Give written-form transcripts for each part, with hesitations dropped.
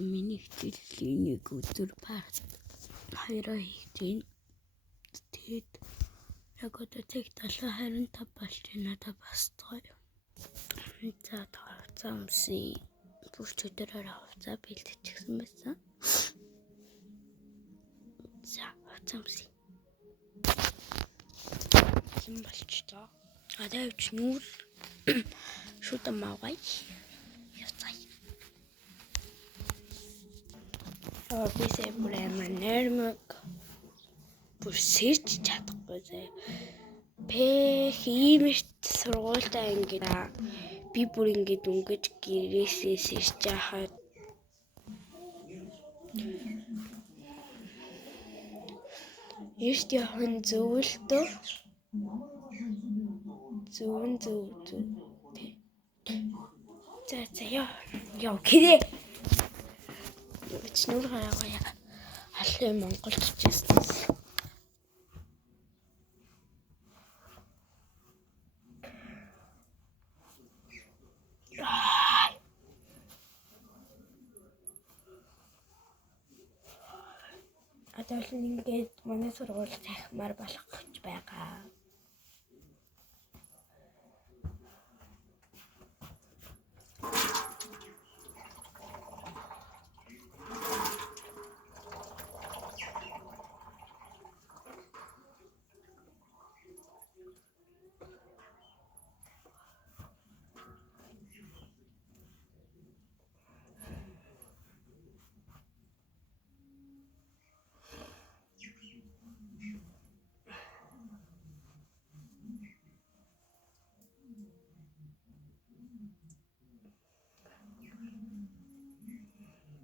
Миний хичээлийн нэг өдөр парт хоёроо хийгдэн. Тэгээд яг одоо тэг 7:25 болж байна. Надад бас гоё. За тавцаа өмсөе. Бүрч өдрөөр хувцас бэлтчихсэн байсан. За хувцас өмсөе. Юм болчихлоо. Адайвч нүүр шүтэ мавай. Явцгаая. Бисээ бүр амар нэрмэг бүр сэрч чадахгүй заяа. Хиймэрт сургуультай ингээд би бүр ингээд өнгөж гэрээсээ сэрч яхаад Эрт яхан зөвлөлтөө зөв. За яа гэрээ. Нүр хараагаа алхын Монголд чижсэн. Адил ингээд манай сургууль захимаар болох гэж байгаа.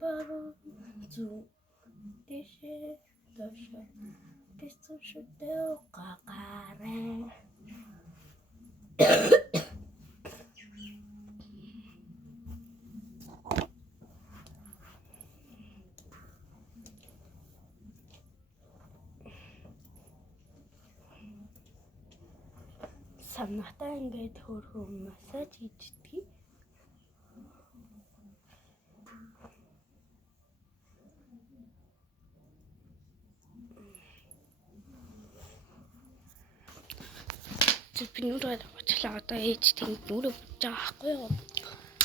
Баруун зүүн дэшээ дошоо бистэн шүтээ гагаарэ. Самнатаа ингээд хөөрхөн массаж хийдэг. Би нүрээ очлаа одоо ээж тэнд нүрээ бутж байгаа байхгүй юу?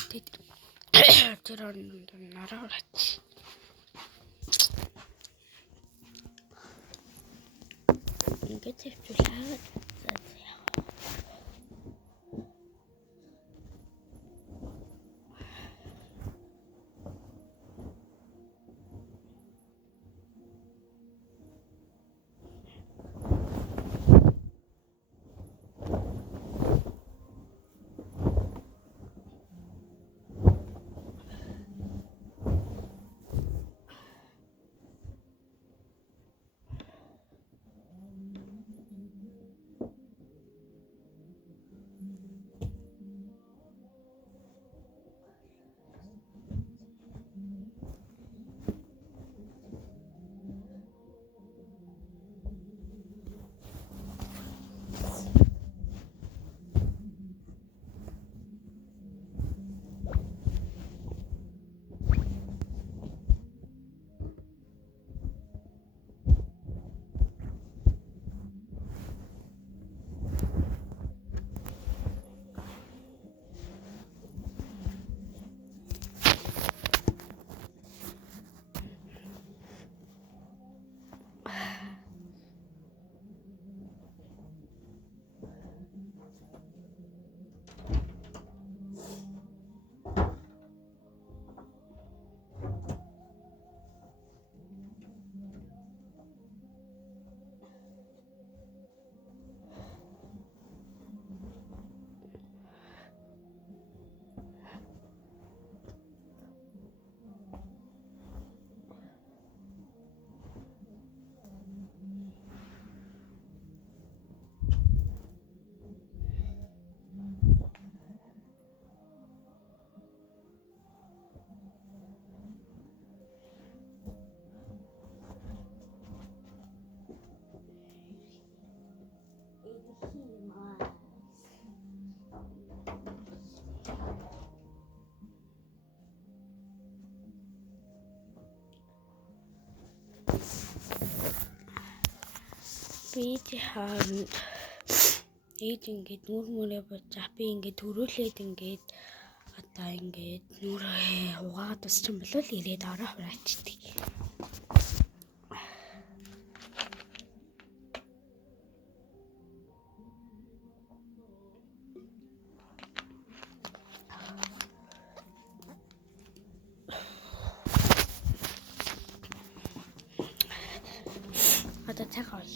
Тэгээд тэр нараач. Ингээд хэвчүүлээд Бие хаанд ээж ингээд нүр мөрөө бочаа би ингээд төрүүлээд ингээд одоо ингээд нүрээ угаагаад усчин болол ирээд ороо хураачдаг. Одоо цагаан.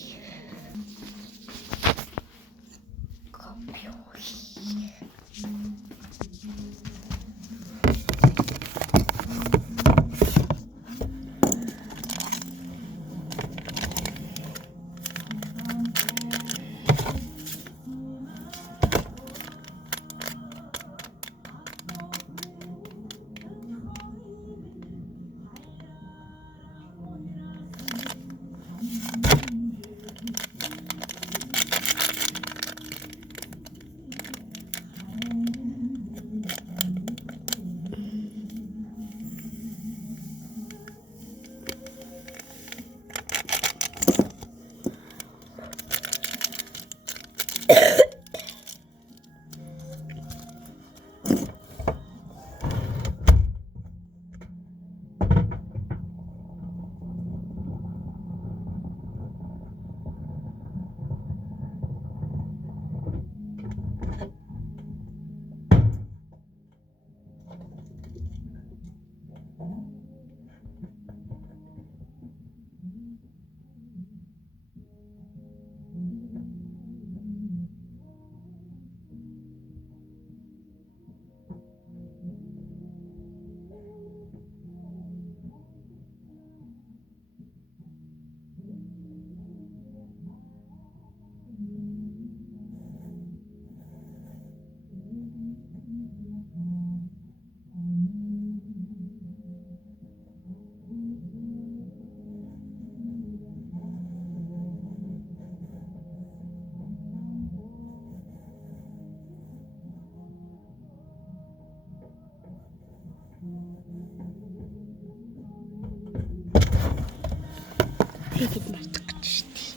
Тэгэд марцах гэж штий.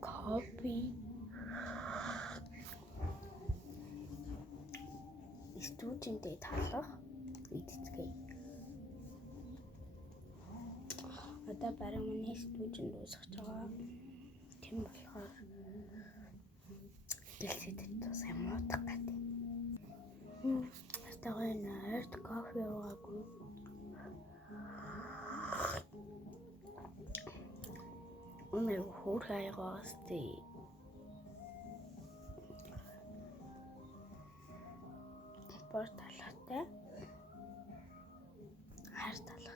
Copy. Студентэд талах эцгээ. Одоо баруун миний студент дуусгаж байгаа. Тийм болохоор дэлгэцэд тус юм утга гэдэг. Стагаа нэрт кофе уугаагүй. Өнөө хөөр хайгаастай. Бор талаатай. Хар талаатай.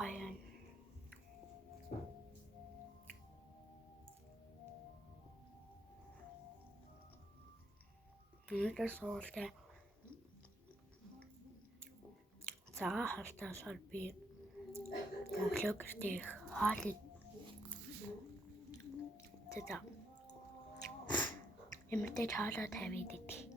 Аян. Өнөөдөр суултаа цагаан халтаасаар би өглөө гэртээ их хаалт тэtä эмэртэй хаалаа тавиад идэх.